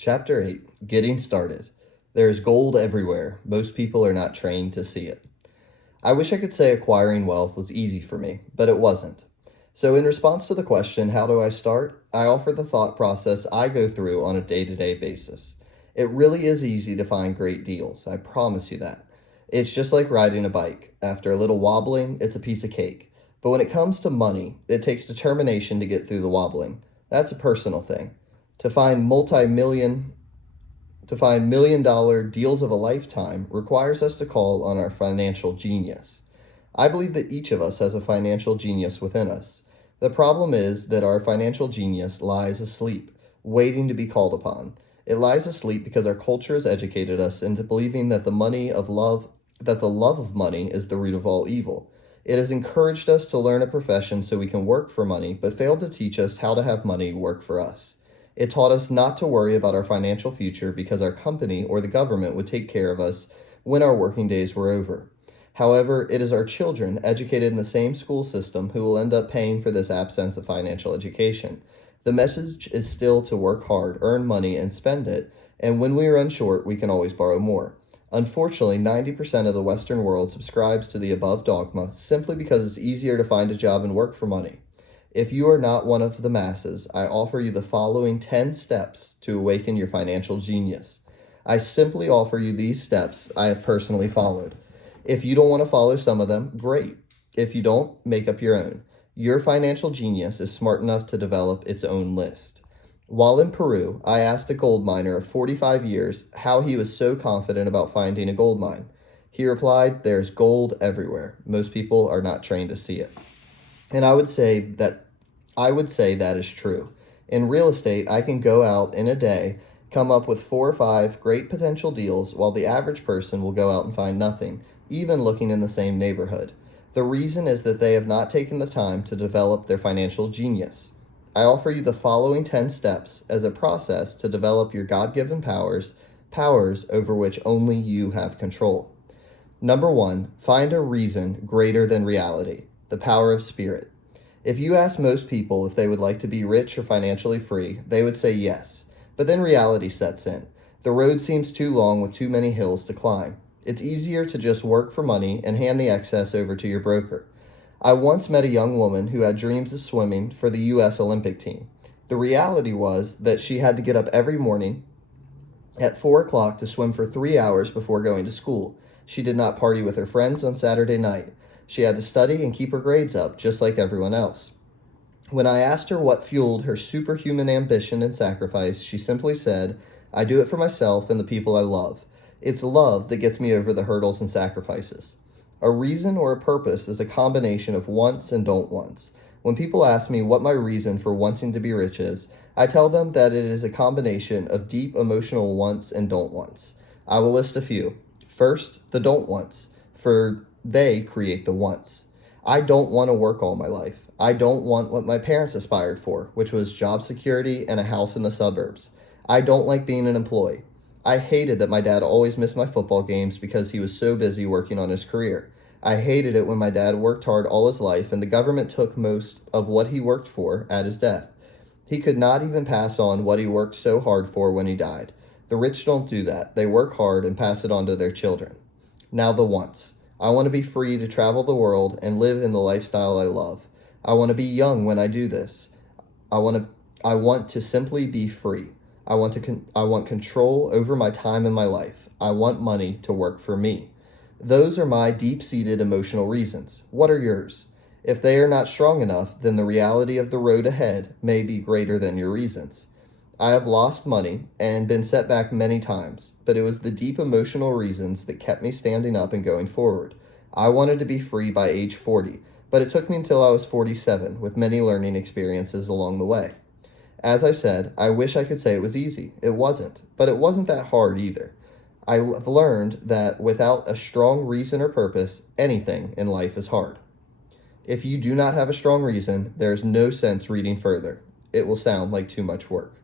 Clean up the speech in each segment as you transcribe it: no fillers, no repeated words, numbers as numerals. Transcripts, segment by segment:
Chapter 8 Getting Started. There's gold everywhere. Most people are not trained to see it. I wish I could say acquiring wealth was easy for me, but it wasn't. So, in response to the question, how do I start? I offer the thought process I go through on a day to day basis. It really is easy to find great deals, I promise you that. It's just like riding a bike. After a little wobbling, it's a piece of cake. But when it comes to money, it takes determination to get through the wobbling. That's a personal thing. To find million-dollar deals of a lifetime requires us to call on our financial genius. I believe that each of us has a financial genius within us. The problem is that our financial genius lies asleep, waiting to be called upon. It lies asleep because our culture has educated us into believing that the love of money is the root of all evil. It has encouraged us to learn a profession so we can work for money, but failed to teach us how to have money work for us. It taught us not to worry about our financial future because our company or the government would take care of us when our working days were over. However, it is our children, educated in the same school system, who will end up paying for this absence of financial education. The message is still to work hard, earn money, and spend it, and when we run short, we can always borrow more. Unfortunately, 90% of the Western world subscribes to the above dogma simply because it's easier to find a job and work for money. If you are not one of the masses, I offer you the following 10 steps to awaken your financial genius. I simply offer you these steps I have personally followed. If you don't want to follow some of them, great. If you don't, make up your own. Your financial genius is smart enough to develop its own list. While in Peru, I asked a gold miner of 45 years how he was so confident about finding a gold mine. He replied, "There's gold everywhere. Most people are not trained to see it." And I would say that is true. In real estate, I can go out in a day, come up with 4 or 5 great potential deals, while the average person will go out and find nothing, even looking in the same neighborhood. The reason is that they have not taken the time to develop their financial genius. I offer you the following 10 steps as a process to develop your God given powers over which only you have control. Number 1, find a reason greater than reality, the power of spirit. If you ask most people if they would like to be rich or financially free, they would say yes. But then reality sets in. The road seems too long with too many hills to climb. It's easier to just work for money and hand the excess over to your broker. I once met a young woman who had dreams of swimming for the U.S. Olympic team. The reality was that she had to get up every morning at 4 o'clock to swim for 3 hours before going to school. She did not party with her friends on Saturday night. She had to study and keep her grades up, just like everyone else. When I asked her what fueled her superhuman ambition and sacrifice, she simply said, "I do it for myself and the people I love. It's love that gets me over the hurdles and sacrifices." A reason or a purpose is a combination of wants and don't wants. When people ask me what my reason for wanting to be rich is, I tell them that it is a combination of deep emotional wants and don't wants. I will list a few. First, the don't wants, for they create the wants. I don't want to work all my life. I don't want what my parents aspired for, which was job security and a house in the suburbs. I don't like being an employee. I hated that my dad always missed my football games because he was so busy working on his career. I hated it when my dad worked hard all his life and the government took most of what he worked for at his death. He could not even pass on what he worked so hard for when he died. The rich don't do that. They work hard and pass it on to their children. Now the wants. I want to be free to travel the world and live in the lifestyle I love. I want to be young when I do this. I want to simply be free. I want control over my time and my life. I want money to work for me. Those are my deep-seated emotional reasons. What are yours? If they are not strong enough, then the reality of the road ahead may be greater than your reasons. I have lost money and been set back many times, but it was the deep emotional reasons that kept me standing up and going forward. I wanted to be free by age 40, but it took me until I was 47, with many learning experiences along the way. As I said, I wish I could say it was easy. It wasn't, but it wasn't that hard either. I've learned that without a strong reason or purpose, anything in life is hard. If you do not have a strong reason, there is no sense reading further. It will sound like too much work.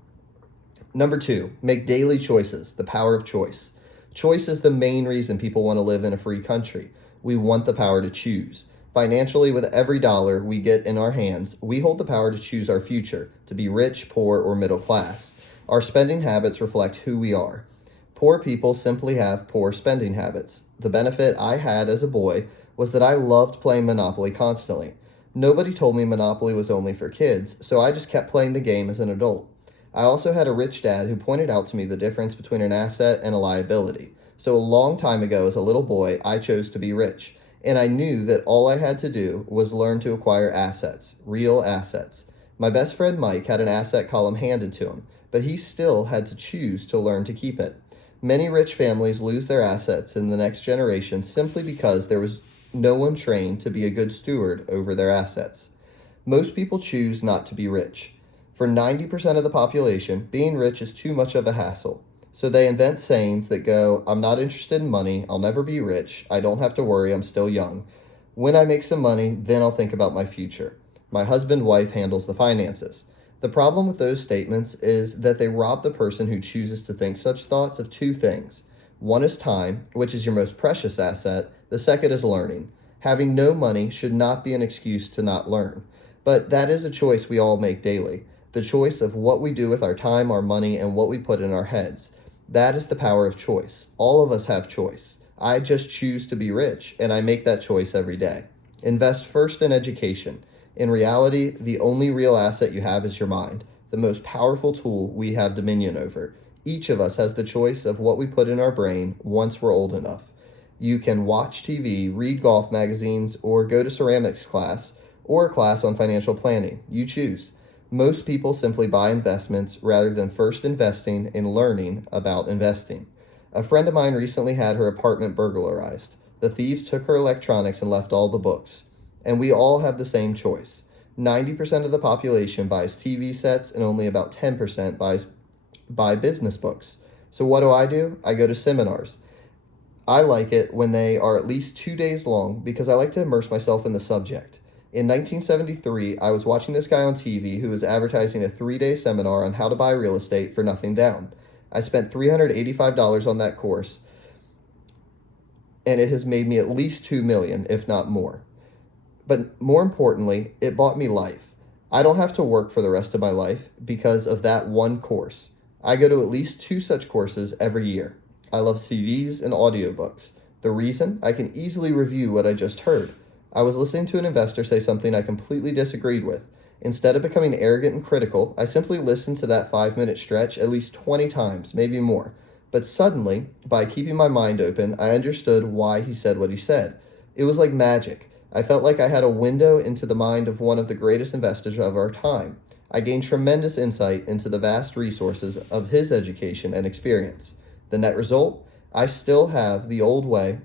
Number 2, make daily choices, the power of choice. Choice is the main reason people want to live in a free country. We want the power to choose. Financially, with every dollar we get in our hands, we hold the power to choose our future, to be rich, poor, or middle class. Our spending habits reflect who we are. Poor people simply have poor spending habits. The benefit I had as a boy was that I loved playing Monopoly constantly. Nobody told me Monopoly was only for kids, so I just kept playing the game as an adult. I also had a rich dad who pointed out to me the difference between an asset and a liability. So a long time ago, as a little boy, I chose to be rich. And I knew that all I had to do was learn to acquire assets, real assets. My best friend Mike had an asset column handed to him, but he still had to choose to learn to keep it. Many rich families lose their assets in the next generation simply because there was no one trained to be a good steward over their assets. Most people choose not to be rich. For 90% of the population, being rich is too much of a hassle. So they invent sayings that go, I'm not interested in money, I'll never be rich, I don't have to worry, I'm still young. When I make some money, then I'll think about my future. My husband-wife handles the finances. The problem with those statements is that they rob the person who chooses to think such thoughts of two things. One is time, which is your most precious asset. The second is learning. Having no money should not be an excuse to not learn. But that is a choice we all make daily. The choice of what we do with our time, our money, and what we put in our heads. That is the power of choice. All of us have choice. I just choose to be rich, and I make that choice every day. Invest first in education. In reality, the only real asset you have is your mind, the most powerful tool we have dominion over. Each of us has the choice of what we put in our brain once we're old enough. You can watch TV, read golf magazines, or go to ceramics class, or a class on financial planning. You choose. Most people simply buy investments rather than first investing in learning about investing. A friend of mine recently had her apartment burglarized. The thieves took her electronics and left all the books. And we all have the same choice. 90% of the population buys TV sets and only about 10% buy business books. So what do? I go to seminars. I like it when they are at least 2 days long because I like to immerse myself in the subject. In 1973, I was watching this guy on TV who was advertising a 3-day seminar on how to buy real estate for nothing down. I spent $385 on that course, and it has made me at least $2 million, if not more. But more importantly, it bought me life. I don't have to work for the rest of my life because of that one course. I go to at least 2 such courses every year. I love CDs and audiobooks. The reason? I can easily review what I just heard. I was listening to an investor say something I completely disagreed with. Instead of becoming arrogant and critical, I simply listened to that 5-minute stretch at least 20 times, maybe more. But suddenly, by keeping my mind open, I understood why he said what he said. It was like magic. I felt like I had a window into the mind of one of the greatest investors of our time. I gained tremendous insight into the vast resources of his education and experience. The net result? I still have the old way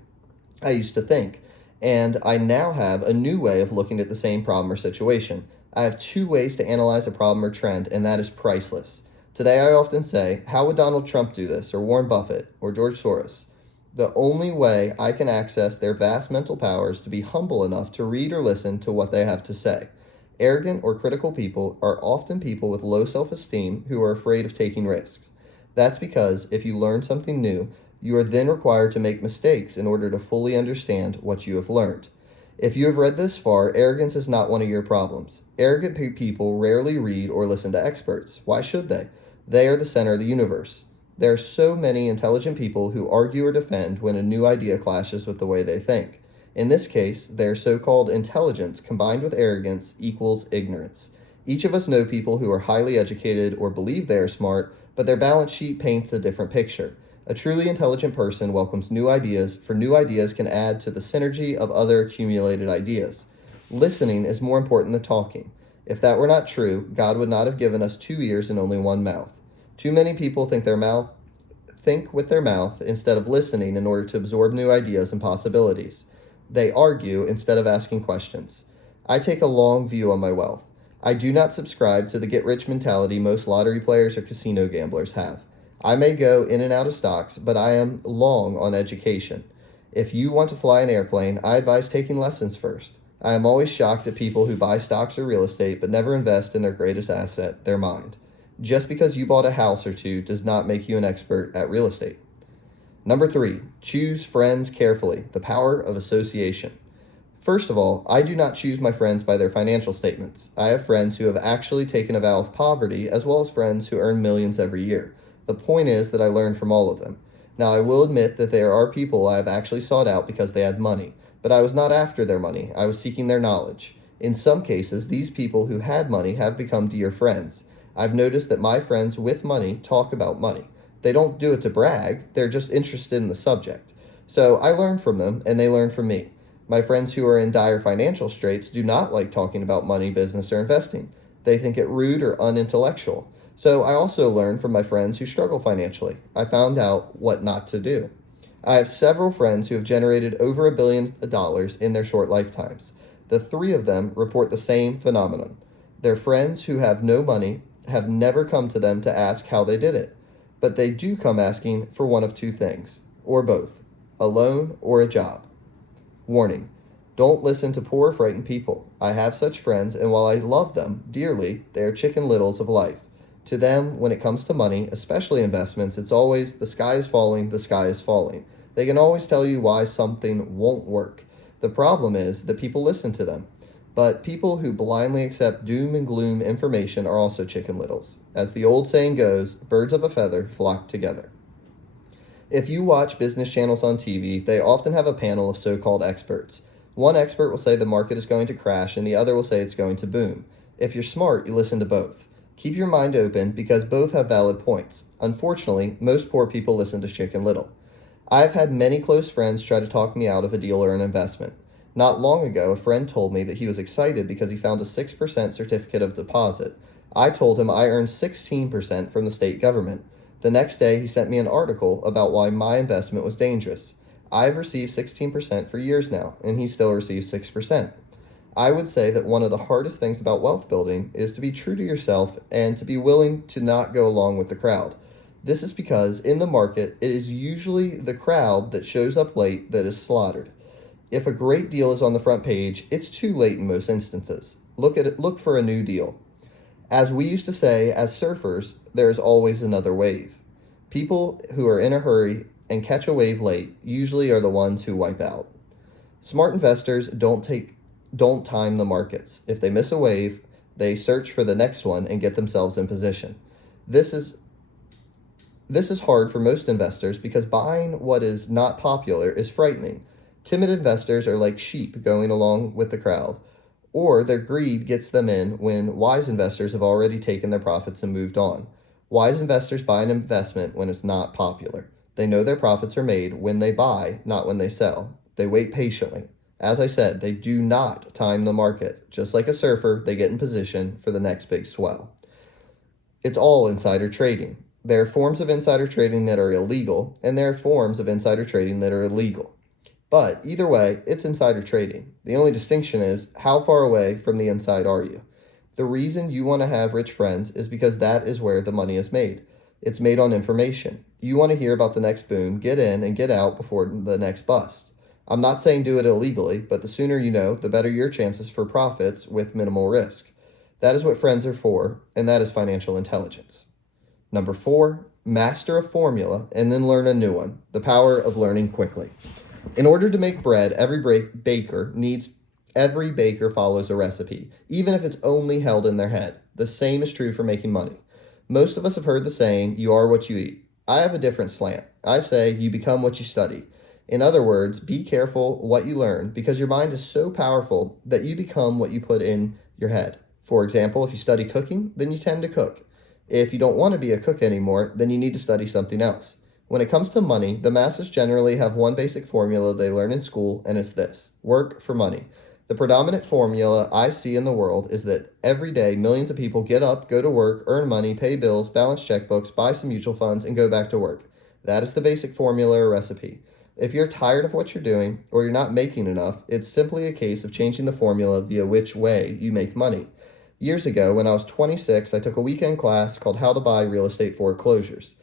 I used to think. And I now have a new way of looking at the same problem or situation. I have 2 ways to analyze a problem or trend, and that is priceless. Today I often say, how would Donald Trump do this, or Warren Buffett, or George Soros? The only way I can access their vast mental power is to be humble enough to read or listen to what they have to say. Arrogant or critical people are often people with low self-esteem who are afraid of taking risks. That's because if you learn something new, you are then required to make mistakes in order to fully understand what you have learned. If you have read this far, arrogance is not one of your problems. Arrogant people rarely read or listen to experts. Why should they? They are the center of the universe. There are so many intelligent people who argue or defend when a new idea clashes with the way they think. In this case, their so-called intelligence combined with arrogance equals ignorance. Each of us know people who are highly educated or believe they are smart, but their balance sheet paints a different picture. A truly intelligent person welcomes new ideas, for new ideas can add to the synergy of other accumulated ideas. Listening is more important than talking. If that were not true, God would not have given us 2 ears and only 1 mouth. Too many people think with their mouth instead of listening in order to absorb new ideas and possibilities. They argue instead of asking questions. I take a long view on my wealth. I do not subscribe to the get-rich mentality most lottery players or casino gamblers have. I may go in and out of stocks, but I am long on education. If you want to fly an airplane, I advise taking lessons first. I am always shocked at people who buy stocks or real estate but never invest in their greatest asset, their mind. Just because you bought a house or 2 does not make you an expert at real estate. Number 3, choose friends carefully. The power of association. First of all, I do not choose my friends by their financial statements. I have friends who have actually taken a vow of poverty, as well as friends who earn millions every year. The point is that I learn from all of them. Now, I will admit that there are people I have actually sought out because they had money, but I was not after their money, I was seeking their knowledge. In some cases, these people who had money have become dear friends. I've noticed that my friends with money talk about money. They don't do it to brag, they're just interested in the subject. So I learn from them, and they learn from me. My friends who are in dire financial straits do not like talking about money, business, or investing. They think it rude or unintellectual. So I also learn from my friends who struggle financially. I found out what not to do. I have several friends who have generated over $1 billion in their short lifetimes. The three of them report the same phenomenon. Their friends who have no money have never come to them to ask how they did it, but they do come asking for one of two things, or both, a loan or a job. Warning: don't listen to poor, frightened people. I have such friends, and while I love them dearly, they are chicken littles of life. To them, when it comes to money, especially investments, it's always the sky is falling, the sky is falling. They can always tell you why something won't work. The problem is that people listen to them. But people who blindly accept doom and gloom information are also chicken littles. As the old saying goes, birds of a feather flock together. If you watch business channels on TV, they often have a panel of so-called experts. One expert will say the market is going to crash, and the other will say it's going to boom. If you're smart, you listen to both. Keep your mind open because both have valid points. Unfortunately, most poor people listen to Chicken Little. I've had many close friends try to talk me out of a deal or an investment. Not long ago, a friend told me that he was excited because he found a 6% certificate of deposit. I told him I earned 16% from the state government. The next day, he sent me an article about why my investment was dangerous. I've received 16% for years now, and he still receives 6%. I would say that one of the hardest things about wealth building is to be true to yourself and to be willing to not go along with the crowd. This is because in the market, it is usually the crowd that shows up late that is slaughtered. If a great deal is on the front page, it's too late in most instances. Look for a new deal. As we used to say, as surfers, there is always another wave. People who are in a hurry and catch a wave late usually are the ones who wipe out. Smart investors don't time the markets. If they miss a wave, they search for the next one and get themselves in position. This is hard for most investors because buying what is not popular is frightening. Timid investors are like sheep going along with the crowd, or their greed gets them in when wise investors have already taken their profits and moved on. Wise investors buy an investment when it's not popular. They know their profits are made when they buy, not when they sell. They wait patiently. As I said, they do not time the market. Just like a surfer, they get in position for the next big swell. It's all insider trading. There are forms of insider trading that are illegal, and there are forms of insider trading that are illegal. But either way, it's insider trading. The only distinction is, how far away from the inside are you? The reason you want to have rich friends is because that is where the money is made. It's made on information. You want to hear about the next boom, get in and get out before the next bust. I'm not saying do it illegally, but the sooner you know, the better your chances for profits with minimal risk. That is what friends are for, and that is financial intelligence. Number 4, master a formula and then learn a new one. The power of learning quickly. In order to make bread, every baker follows a recipe, even if it's only held in their head. The same is true for making money. Most of us have heard the saying, you are what you eat. I have a different slant. I say, you become what you study. In other words, be careful what you learn because your mind is so powerful that you become what you put in your head. For example, if you study cooking, then you tend to cook. If you don't want to be a cook anymore, then you need to study something else. When it comes to money, the masses generally have one basic formula they learn in school, and it's this: work for money. The predominant formula I see in the world is that every day millions of people get up, go to work, earn money, pay bills, balance checkbooks, buy some mutual funds, and go back to work. That is the basic formula or recipe. If you're tired of what you're doing, or you're not making enough, it's simply a case of changing the formula via which way you make money. Years ago, when I was 26, I took a weekend class called How to Buy Real Estate Foreclosures.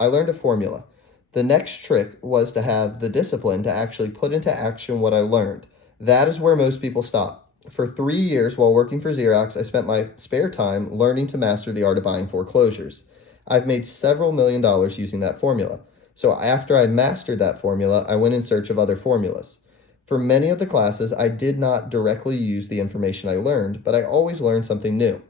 I learned a formula. The next trick was to have the discipline to actually put into action what I learned. That is where most people stop. For 3 years while working for Xerox, I spent my spare time learning to master the art of buying foreclosures. I've made several $1,000,000 using that formula. So after I mastered that formula, I went in search of other formulas. For many of the classes, I did not directly use the information I learned, but I always learned something new.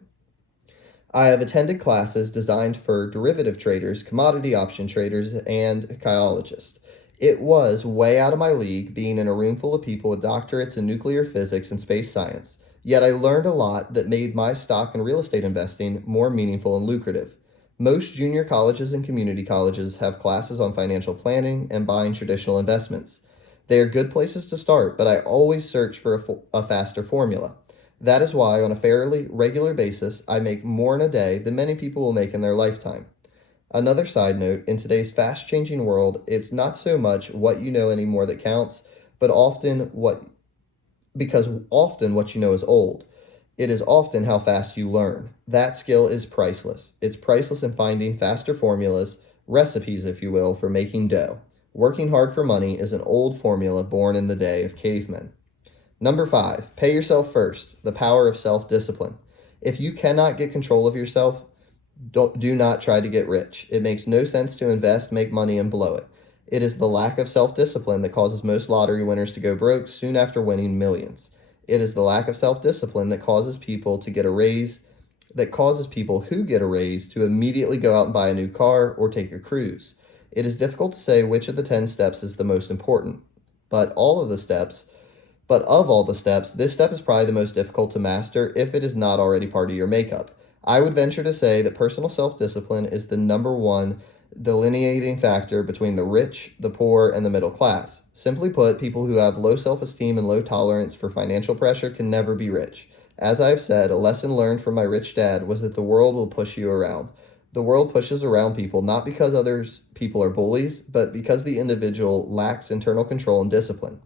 I have attended classes designed for derivative traders, commodity option traders, and chyologists. It was way out of my league being in a room full of people with doctorates in nuclear physics and space science, yet I learned a lot that made my stock and real estate investing more meaningful and lucrative. Most junior colleges and community colleges have classes on financial planning and buying traditional investments. They are good places to start, but I always search for a faster formula. That is why, on a fairly regular basis, I make more in a day than many people will make in their lifetime. Another side note, in today's fast-changing world, it's not so much what you know anymore that counts, but because often what you know is old. It is often how fast you learn. That skill is priceless. It's priceless in finding faster formulas, recipes, if you will, for making dough. Working hard for money is an old formula born in the day of cavemen. Number 5, pay yourself first, the power of self-discipline. If you cannot get control of yourself, do not try to get rich. It makes no sense to invest, make money, and blow it. It is the lack of self-discipline that causes most lottery winners to go broke soon after winning millions. It is the lack of self-discipline that causes people who get a raise to immediately go out and buy a new car or take a cruise. It is difficult to say which of the 10 steps is the most important, but of all the steps, this step is probably the most difficult to master if it is not already part of your makeup. I would venture to say that personal self-discipline is the number one delineating factor between the rich, the poor, and the middle class. Simply put, people who have low self-esteem and low tolerance for financial pressure can never be rich. As I have said, a lesson learned from my rich dad was that the world will push you around. The world pushes around people not because people are bullies, but because the individual lacks internal control and discipline.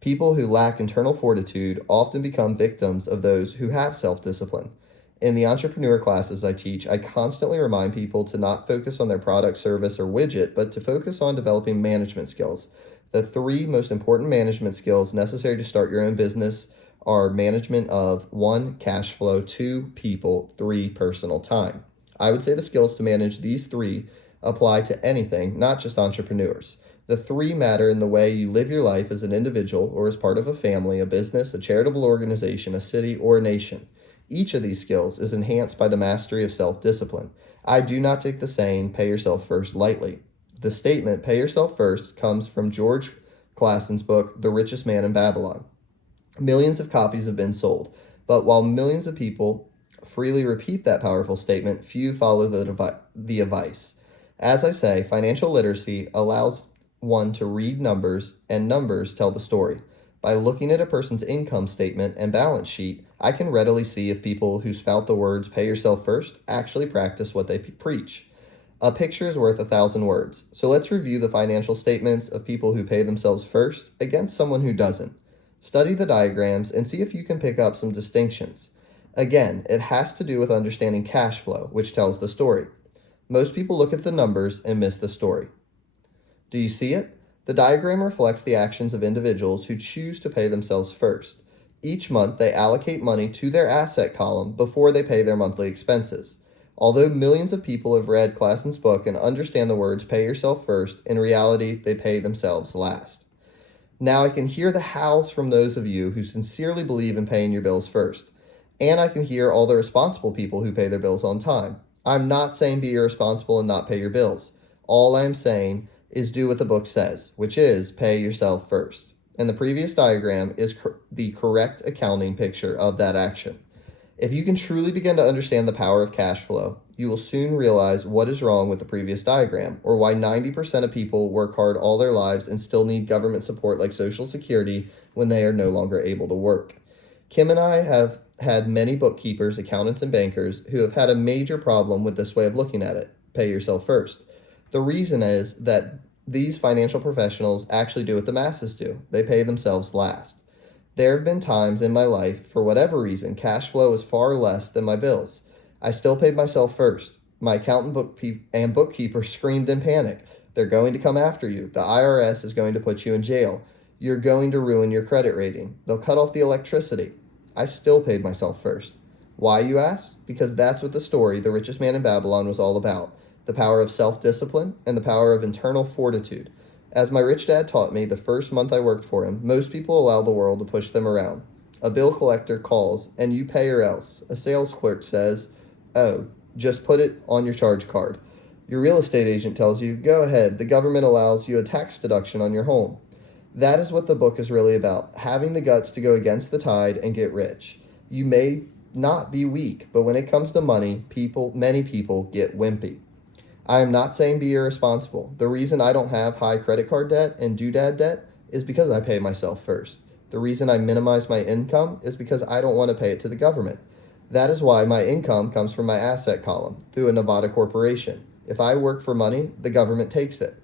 People who lack internal fortitude often become victims of those who have self-discipline. In the entrepreneur classes I teach, I constantly remind people to not focus on their product, service, or widget, but to focus on developing management skills. The 3 most important management skills necessary to start your own business are management of 1, cash flow, 2, people, 3, personal time. I would say the skills to manage these 3 apply to anything, not just entrepreneurs. The 3 matter in the way you live your life as an individual or as part of a family, a business, a charitable organization, a city, or a nation. Each of these skills is enhanced by the mastery of self-discipline. I do not take the saying, pay yourself first, lightly. The statement, pay yourself first, comes from George Clason's book, The Richest Man in Babylon. Millions of copies have been sold, but while millions of people freely repeat that powerful statement, few follow the advice. As I say, financial literacy allows one to read numbers, and numbers tell the story. By looking at a person's income statement and balance sheet, I can readily see if people who spout the words pay yourself first actually practice what they preach. A picture is worth 1,000 words. So let's review the financial statements of people who pay themselves first against someone who doesn't. Study the diagrams and see if you can pick up some distinctions. Again, it has to do with understanding cash flow, which tells the story. Most people look at the numbers and miss the story. Do you see it? The diagram reflects the actions of individuals who choose to pay themselves first. Each month, they allocate money to their asset column before they pay their monthly expenses. Although millions of people have read Clason's book and understand the words pay yourself first, in reality, they pay themselves last. Now I can hear the howls from those of you who sincerely believe in paying your bills first. And I can hear all the responsible people who pay their bills on time. I'm not saying be irresponsible and not pay your bills. All I'm saying is do what the book says, which is pay yourself first. And the previous diagram is the correct accounting picture of that action. If you can truly begin to understand the power of cash flow, you will soon realize what is wrong with the previous diagram, or why 90% of people work hard all their lives and still need government support like Social Security when they are no longer able to work. Kim and I have had many bookkeepers, accountants, and bankers who have had a major problem with this way of looking at it, pay yourself first. The reason is that these financial professionals actually do what the masses do. They pay themselves last. There have been times in my life, for whatever reason, cash flow was far less than my bills. I still paid myself first. My accountant and bookkeeper screamed in panic. They're going to come after you. The IRS is going to put you in jail. You're going to ruin your credit rating. They'll cut off the electricity. I still paid myself first. Why, you ask? Because that's what the story, The Richest Man in Babylon, was all about. The power of self-discipline and the power of internal fortitude. As my rich dad taught me the first month I worked for him, most people allow the world to push them around. A bill collector calls, and you pay or else. A sales clerk says, "Oh, just put it on your charge card." Your real estate agent tells you, "Go ahead, the government allows you a tax deduction on your home." That is what the book is really about, having the guts to go against the tide and get rich. You may not be weak, but when it comes to money, many people get wimpy. I am not saying be irresponsible. The reason I don't have high credit card debt and doodad debt is because I pay myself first. The reason I minimize my income is because I don't want to pay it to the government. That is why my income comes from my asset column through a Nevada corporation. If I work for money, the government takes it.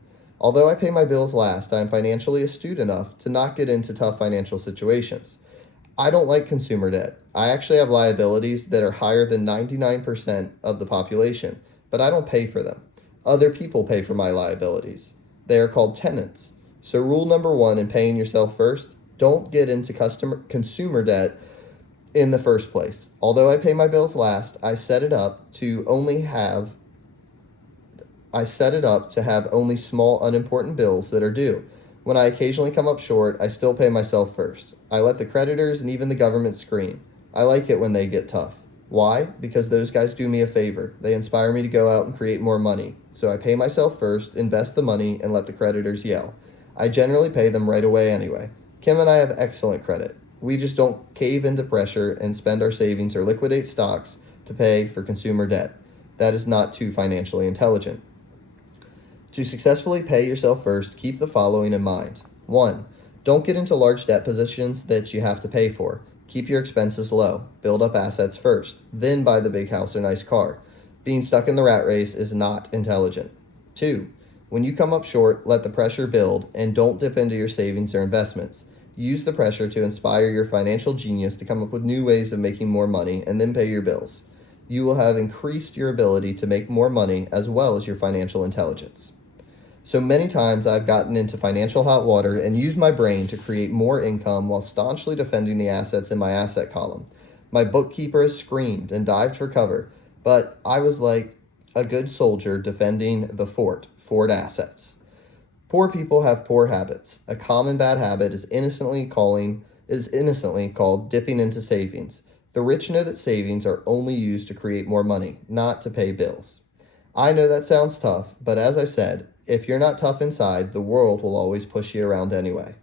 Although I pay my bills last, I am financially astute enough to not get into tough financial situations. I don't like consumer debt. I actually have liabilities that are higher than 99% of the population, but I don't pay for them. Other people pay for my liabilities. They are called tenants. So rule number one in paying yourself first, don't get into consumer debt in the first place. Although I pay my bills last, I set it up to have only small unimportant bills that are due. When I occasionally come up short, I still pay myself first. I let the creditors and even the government scream. I like it when they get tough. Why? Because those guys do me a favor. They inspire me to go out and create more money. So I pay myself first, invest the money, and let the creditors yell. I generally pay them right away anyway. Kim and I have excellent credit. We just don't cave into pressure and spend our savings or liquidate stocks to pay for consumer debt. That is not too financially intelligent. To successfully pay yourself first, keep the following in mind. 1. Don't get into large debt positions that you have to pay for. Keep your expenses low. Build up assets first, then buy the big house or nice car. Being stuck in the rat race is not intelligent. 2. When you come up short, let the pressure build and don't dip into your savings or investments. Use the pressure to inspire your financial genius to come up with new ways of making more money and then pay your bills. You will have increased your ability to make more money as well as your financial intelligence. So many times I've gotten into financial hot water and used my brain to create more income while staunchly defending the assets in my asset column. My bookkeeper has screamed and dived for cover, but I was like a good soldier defending the fort assets. Poor people have poor habits. A common bad habit is innocently called dipping into savings. The rich know that savings are only used to create more money, not to pay bills. I know that sounds tough, but as I said, if you're not tough inside, the world will always push you around anyway.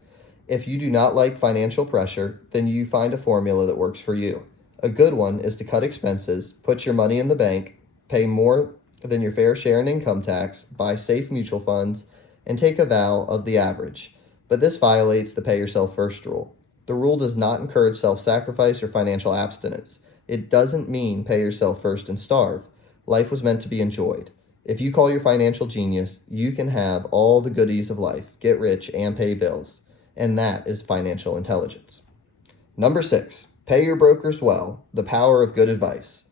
If you do not like financial pressure, then you find a formula that works for you. A good one is to cut expenses, put your money in the bank, pay more than your fair share in income tax, buy safe mutual funds, and take a vow of the average. But this violates the pay yourself first rule. The rule does not encourage self-sacrifice or financial abstinence. It doesn't mean pay yourself first and starve. Life was meant to be enjoyed. If you call your financial genius, you can have all the goodies of life, get rich, and pay bills. And that is financial intelligence. Number 6, pay your brokers well, the power of good advice.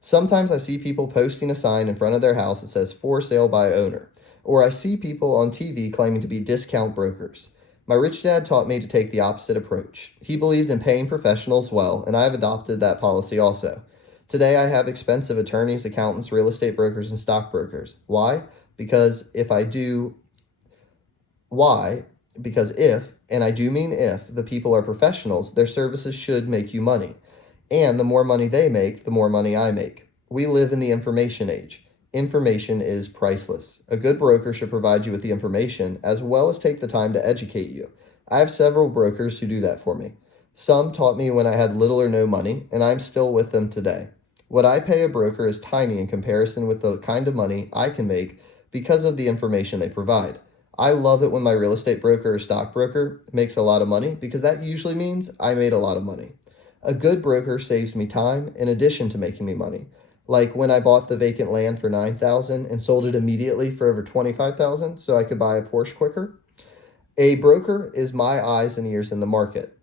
Sometimes I see people posting a sign in front of their house that says for sale by owner, or I see people on TV claiming to be discount brokers. My rich dad taught me to take the opposite approach. He believed in paying professionals well, and I have adopted that policy also. Today I have expensive attorneys, accountants, real estate brokers, and stockbrokers. Why? Because if, and I do mean if, the people are professionals, their services should make you money. And the more money they make, the more money I make. We live in the information age. Information is priceless. A good broker should provide you with the information as well as take the time to educate you. I have several brokers who do that for me. Some taught me when I had little or no money, and I'm still with them today. What I pay a broker is tiny in comparison with the kind of money I can make because of the information they provide. I love it when my real estate broker or stockbroker makes a lot of money because that usually means I made a lot of money. A good broker saves me time in addition to making me money. Like when I bought the vacant land for $9,000 and sold it immediately for over $25,000 so I could buy a Porsche quicker. A broker is my eyes and ears in the market.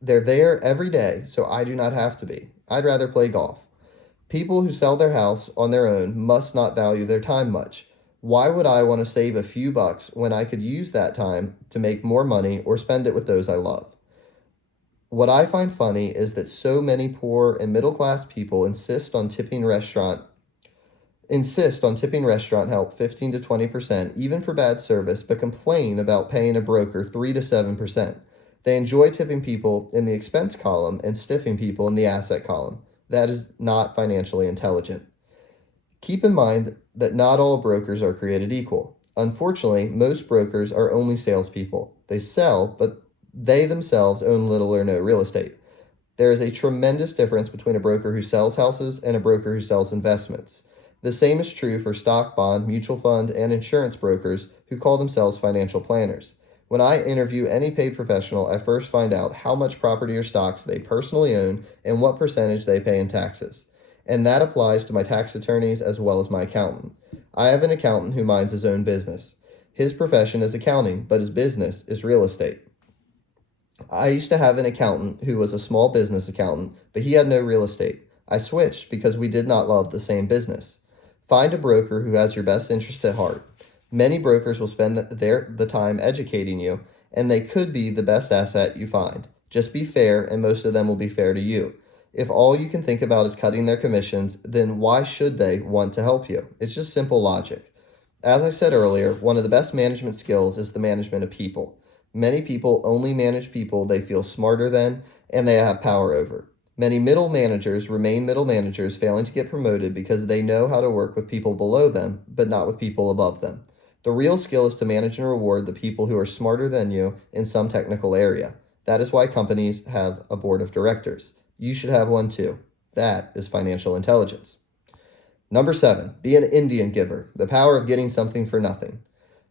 They're there every day, so I do not have to be. I'd rather play golf. People who sell their house on their own must not value their time much. Why would I want to save a few bucks when I could use that time to make more money or spend it with those I love? What I find funny is that so many poor and middle class people insist on tipping restaurant insist on tipping restaurant help 15 to 20%, even for bad service, but complain about paying a broker 3 to 7%. They enjoy tipping people in the expense column and stiffing people in the asset column. That is not financially intelligent. Keep in mind that not all brokers are created equal. Unfortunately, most brokers are only salespeople. They sell, but they themselves own little or no real estate. There is a tremendous difference between a broker who sells houses and a broker who sells investments. The same is true for stock, bond, mutual fund, and insurance brokers who call themselves financial planners. When I interview any paid professional, I first find out how much property or stocks they personally own and what percentage they pay in taxes. And that applies to my tax attorneys as well as my accountant. I have an accountant who minds his own business. His profession is accounting, but his business is real estate. I used to have an accountant who was a small business accountant, but he had no real estate. I switched because we did not love the same business. Find a broker who has your best interest at heart. Many brokers will spend the time educating you, and they could be the best asset you find. Just be fair, and most of them will be fair to you. If all you can think about is cutting their commissions, then why should they want to help you? It's just simple logic. As I said earlier, one of the best management skills is the management of people. Many people only manage people they feel smarter than and they have power over. Many middle managers remain middle managers, failing to get promoted because they know how to work with people below them, but not with people above them. The real skill is to manage and reward the people who are smarter than you in some technical area. That is why companies have a board of directors. You should have one too. That is financial intelligence. Number 7, be an Indian giver, the power of getting something for nothing.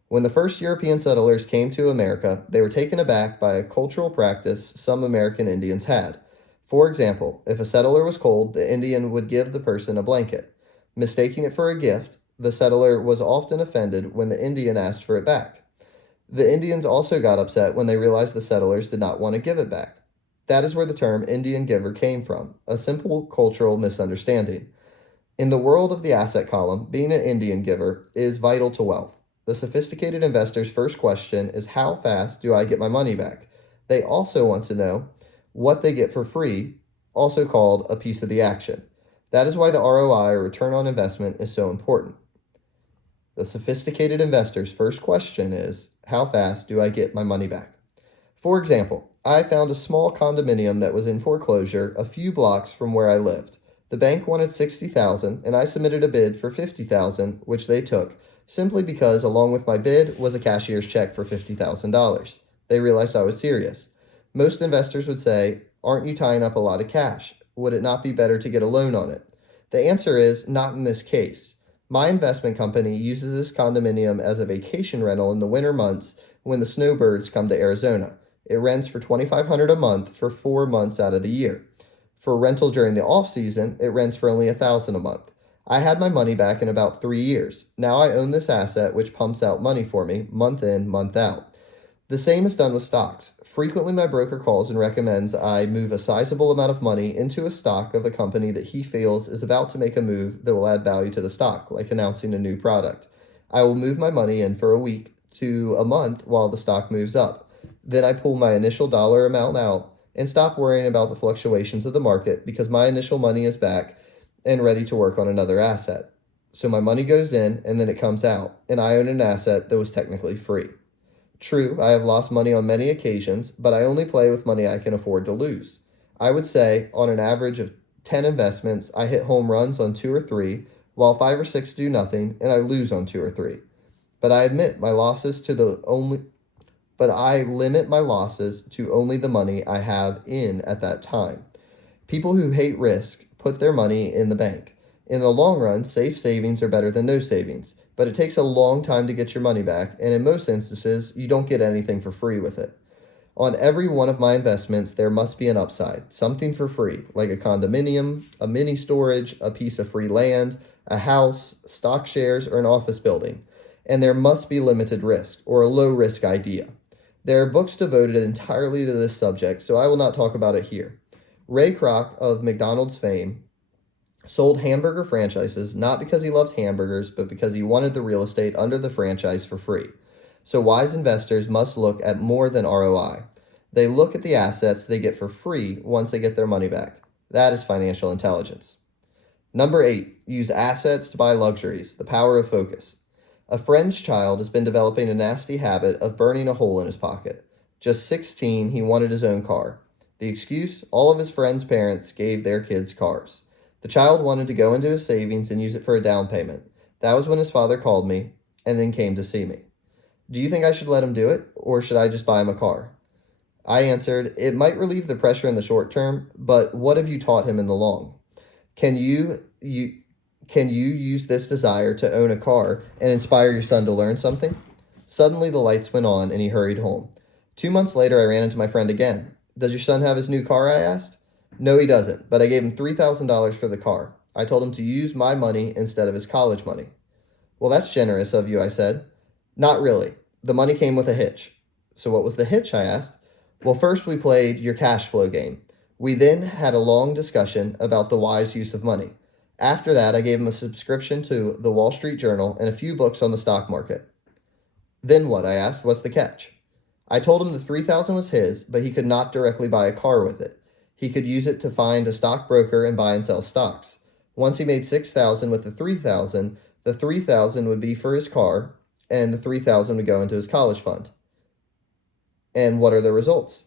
When the first European settlers came to America, they were taken aback by a cultural practice some American Indians had. For example, if a settler was cold, the Indian would give the person a blanket. Mistaking it for a gift, the settler was often offended when the Indian asked for it back. The Indians also got upset when they realized the settlers did not want to give it back. That is where the term Indian giver came from, a simple cultural misunderstanding. In the world of the asset column, being an Indian giver is vital to wealth. The sophisticated investor's first question is, how fast do I get my money back? They also want to know what they get for free, also called a piece of the action. That is why the ROI, or return on investment, is so important. The sophisticated investor's first question is, how fast do I get my money back? For example, I found a small condominium that was in foreclosure a few blocks from where I lived. The bank wanted $60,000 and I submitted a bid for $50,000, which they took, simply because along with my bid was a cashier's check for $50,000. They realized I was serious. Most investors would say, aren't you tying up a lot of cash? Would it not be better to get a loan on it? The answer is, not in this case. My investment company uses this condominium as a vacation rental in the winter months when the snowbirds come to Arizona. It rents for $2,500 a month for 4 months out of the year. For rental during the off season, it rents for only $1,000 a month. I had my money back in about 3 years. Now I own this asset which pumps out money for me month in, month out. The same is done with stocks. Frequently my broker calls and recommends I move a sizable amount of money into a stock of a company that he feels is about to make a move that will add value to the stock, like announcing a new product. I will move my money in for a week to a month while the stock moves up. Then I pull my initial dollar amount out and stop worrying about the fluctuations of the market because my initial money is back and ready to work on another asset. So my money goes in and then it comes out, and I own an asset that was technically free. True, I have lost money on many occasions, but I only play with money I can afford to lose. I would say, on an average of 10 investments, I hit home runs on 2 or 3, while 5 or 6 do nothing, and I lose on 2 or 3. But I limit my losses to only the money I have in at that time. People who hate risk put their money in the bank. In the long run, safe savings are better than no savings, but it takes a long time to get your money back, and in most instances, you don't get anything for free with it. On every one of my investments, there must be an upside, something for free, like a condominium, a mini storage, a piece of free land, a house, stock shares, or an office building. And there must be limited risk, or a low risk idea. There are books devoted entirely to this subject, so I will not talk about it here. Ray Kroc of McDonald's fame sold hamburger franchises not because he loved hamburgers, but because he wanted the real estate under the franchise for free. So wise investors must look at more than ROI. They look at the assets they get for free once they get their money back. That is financial intelligence. Number 8, use assets to buy luxuries, the power of focus. A friend's child has been developing a nasty habit of burning a hole in his pocket. Just 16, he wanted his own car. The excuse? All of his friends' parents gave their kids cars. The child wanted to go into his savings and use it for a down payment. That was when his father called me and then came to see me. Do you think I should let him do it, or should I just buy him a car? I answered, it might relieve the pressure in the short term, but what have you taught him in the long? Can you use this desire to own a car and inspire your son to learn something? Suddenly the lights went on and he hurried home. 2 months later, I ran into my friend again. Does your son have his new car? I asked. No, he doesn't, but I gave him $3,000 for the car. I told him to use my money instead of his college money. Well, that's generous of you, I said. Not really. The money came with a hitch. So what was the hitch? I asked. Well, first we played your cash flow game. We then had a long discussion about the wise use of money. After that, I gave him a subscription to the Wall Street Journal and a few books on the stock market. Then what? I asked. What's the catch? I told him the $3,000 was his, but he could not directly buy a car with it. He could use it to find a stockbroker and buy and sell stocks. Once he made $6,000 with the $3,000, the $3,000 would be for his car, and the $3,000 would go into his college fund. And what are the results?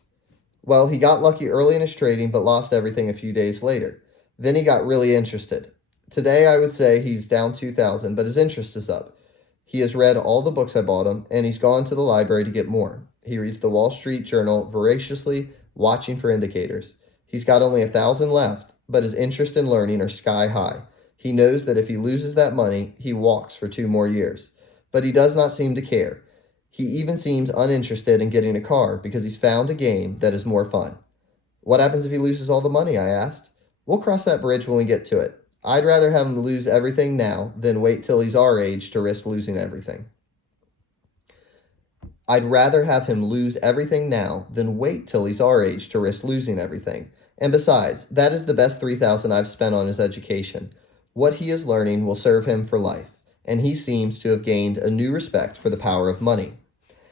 Well, he got lucky early in his trading, but lost everything a few days later. Then he got really interested. Today, I would say he's down $2,000, but his interest is up. He has read all the books I bought him, and he's gone to the library to get more. He reads the Wall Street Journal voraciously, watching for indicators. He's got only 1,000 left, but his interest in learning are sky high. He knows that if he loses that money, he walks for 2 more years. But he does not seem to care. He even seems uninterested in getting a car because he's found a game that is more fun. What happens if he loses all the money? I asked. We'll cross that bridge when we get to it. I'd rather have him lose everything now than wait till he's our age to risk losing everything. I'd rather have him lose everything now than wait till he's our age to risk losing everything. And besides, that is the best $3,000 I've spent on his education. What he is learning will serve him for life, and he seems to have gained a new respect for the power of money.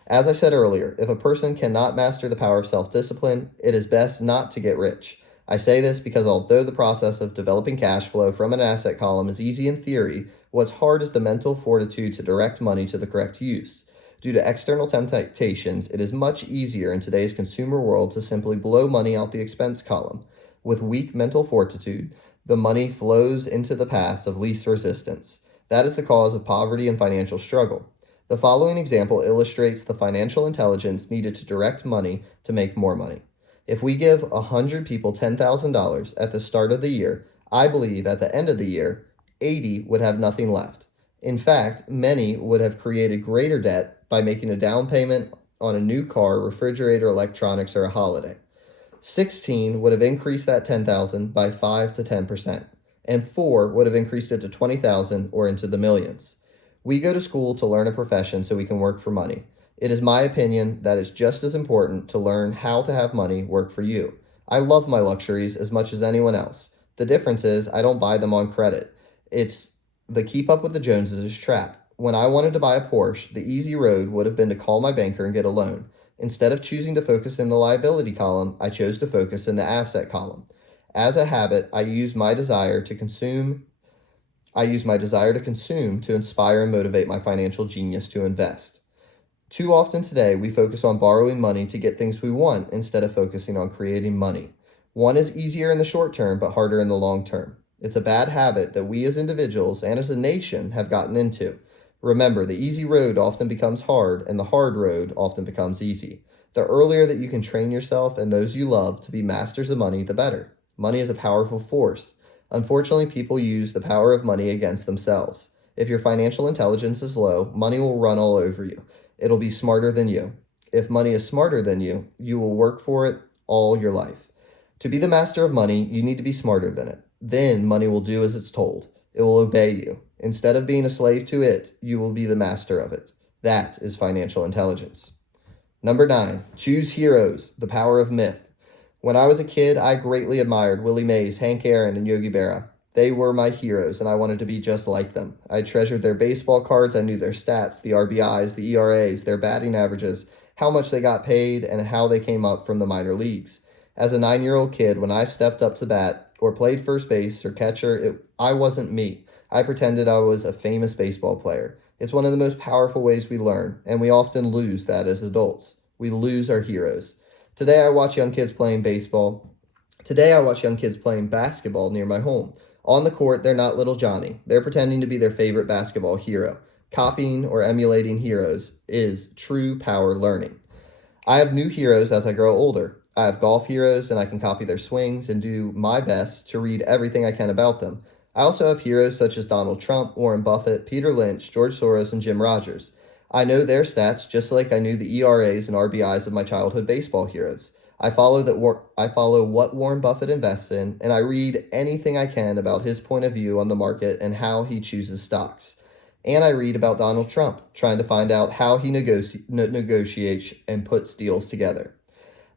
As I said earlier, if a person cannot master the power of self-discipline, it is best not to get rich. I say this because although the process of developing cash flow from an asset column is easy in theory, what's hard is the mental fortitude to direct money to the correct use. Due to external temptations, it is much easier in today's consumer world to simply blow money out the expense column. With weak mental fortitude, the money flows into the paths of least resistance. That is the cause of poverty and financial struggle. The following example illustrates the financial intelligence needed to direct money to make more money. If we give 100 people $10,000 at the start of the year, I believe at the end of the year, 80 would have nothing left. In fact, many would have created greater debt by making a down payment on a new car, refrigerator, electronics, or a holiday. 16 would have increased that 10,000 by 5 to 10%, and 4 would have increased it to 20,000 or into the millions. We go to school to learn a profession so we can work for money. It is my opinion that it's just as important to learn how to have money work for you. I love my luxuries as much as anyone else. The difference is I don't buy them on credit. It's the keep up with the Joneses trap. When I wanted to buy a Porsche, the easy road would have been to call my banker and get a loan. Instead of choosing to focus in the liability column, I chose to focus in the asset column. As a habit, I use my desire to consume to inspire and motivate my financial genius to invest. Too often today, we focus on borrowing money to get things we want instead of focusing on creating money. One is easier in the short term, but harder in the long term. It's a bad habit that we as individuals and as a nation have gotten into. Remember, the easy road often becomes hard, and the hard road often becomes easy. The earlier that you can train yourself and those you love to be masters of money, the better. Money is a powerful force. Unfortunately, people use the power of money against themselves. If your financial intelligence is low, money will run all over you. It'll be smarter than you. If money is smarter than you, you will work for it all your life. To be the master of money, you need to be smarter than it. Then money will do as it's told. It will obey you. Instead of being a slave to it, you will be the master of it. That is financial intelligence. Number 9, choose heroes, the power of myth. When I was a kid, I greatly admired Willie Mays, Hank Aaron, and Yogi Berra. They were my heroes, and I wanted to be just like them. I treasured their baseball cards. I knew their stats, the RBIs, the ERAs, their batting averages, how much they got paid, and how they came up from the minor leagues. As a 9-year-old kid, when I stepped up to bat or played first base or catcher, I wasn't me. I pretended I was a famous baseball player. It's one of the most powerful ways we learn, and we often lose that as adults. We lose our heroes. Today I watch young kids playing baseball. Today I watch young kids playing basketball near my home. On the court, they're not little Johnny. They're pretending to be their favorite basketball hero. Copying or emulating heroes is true power learning. I have new heroes as I grow older. I have golf heroes, and I can copy their swings and do my best to read everything I can about them. I also have heroes such as Donald Trump, Warren Buffett, Peter Lynch, George Soros, and Jim Rogers. I know their stats just like I knew the ERAs and RBIs of my childhood baseball heroes. I follow what Warren Buffett invests in, and I read anything I can about his point of view on the market and how he chooses stocks. And I read about Donald Trump, trying to find out how he negotiates and puts deals together.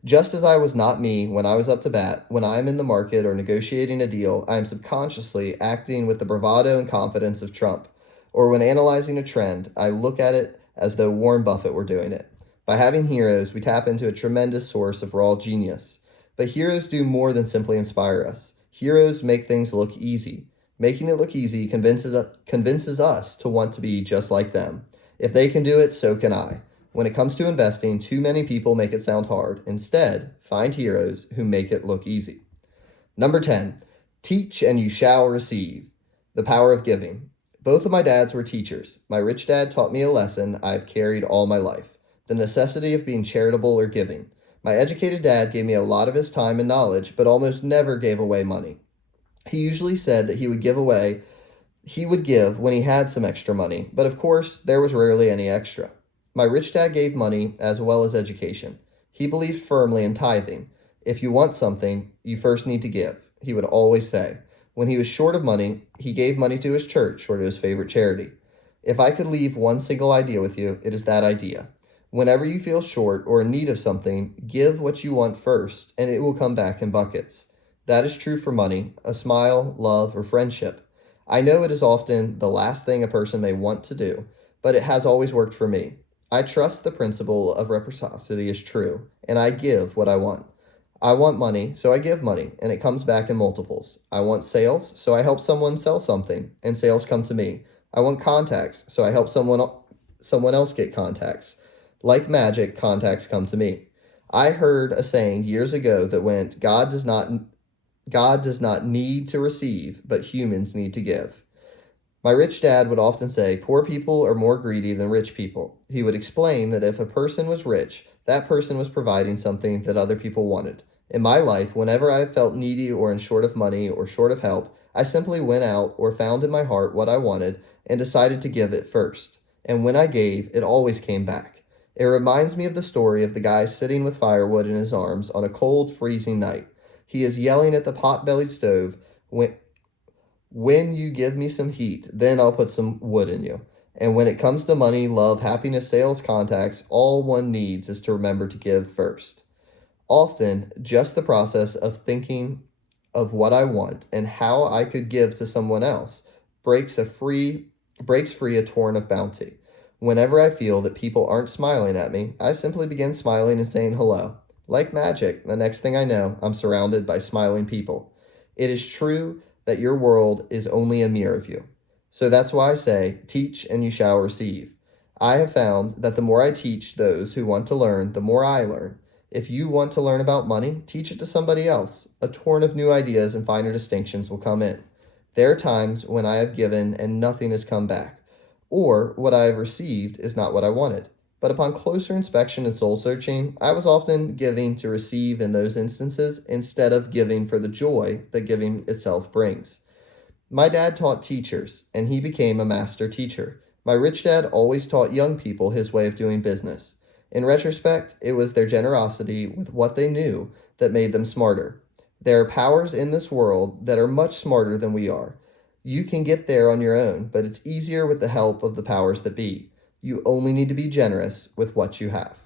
Just as I was not me when I was up to bat, when I am in the market or negotiating a deal, I am subconsciously acting with the bravado and confidence of Trump. Or when analyzing a trend, I look at it as though Warren Buffett were doing it. By having heroes, we tap into a tremendous source of raw genius. But heroes do more than simply inspire us. Heroes make things look easy. Making it look easy convinces us to want to be just like them. If they can do it, so can I. When it comes to investing, too many people make it sound hard. Instead, find heroes who make it look easy. Number 10, teach and you shall receive. The power of giving. Both of my dads were teachers. My rich dad taught me a lesson I've carried all my life: the necessity of being charitable or giving. My educated dad gave me a lot of his time and knowledge, but almost never gave away money. He usually said that he would give when he had some extra money, but of course, there was rarely any extra. My rich dad gave money as well as education. He believed firmly in tithing. If you want something, you first need to give, he would always say. When he was short of money, he gave money to his church or to his favorite charity. If I could leave one single idea with you, it is that idea. Whenever you feel short or in need of something, give what you want first, and it will come back in buckets. That is true for money, a smile, love, or friendship. I know it is often the last thing a person may want to do, but it has always worked for me. I trust the principle of reciprocity is true, and I give what I want. I want money, so I give money, and it comes back in multiples. I want sales, so I help someone sell something, and sales come to me. I want contacts, so I help someone else get contacts. Like magic, contacts come to me. I heard a saying years ago that went, God does not need to receive, but humans need to give. My rich dad would often say, poor people are more greedy than rich people. He would explain that if a person was rich, that person was providing something that other people wanted. In my life, whenever I felt needy or in short of money or short of help, I simply went out or found in my heart what I wanted and decided to give it first. And when I gave, it always came back. It reminds me of the story of the guy sitting with firewood in his arms on a cold, freezing night. He is yelling at the pot-bellied stove, when you give me some heat, then I'll put some wood in you. And when it comes to money, love, happiness, sales, contacts, all one needs is to remember to give first. Often, just the process of thinking of what I want and how I could give to someone else breaks free a torrent of bounty. Whenever I feel that people aren't smiling at me, I simply begin smiling and saying hello. Like magic, the next thing I know, I'm surrounded by smiling people. It is true that your world is only a mirror of you. So that's why I say, teach and you shall receive. I have found that the more I teach those who want to learn, the more I learn. If you want to learn about money, teach it to somebody else. A torrent of new ideas and finer distinctions will come in. There are times when I have given and nothing has come back, or what I have received is not what I wanted. But upon closer inspection and soul searching, I was often giving to receive in those instances instead of giving for the joy that giving itself brings. My dad taught teachers, and he became a master teacher. My rich dad always taught young people his way of doing business. In retrospect, it was their generosity with what they knew that made them smarter. There are powers in this world that are much smarter than we are. You can get there on your own, but it's easier with the help of the powers that be. You only need to be generous with what you have.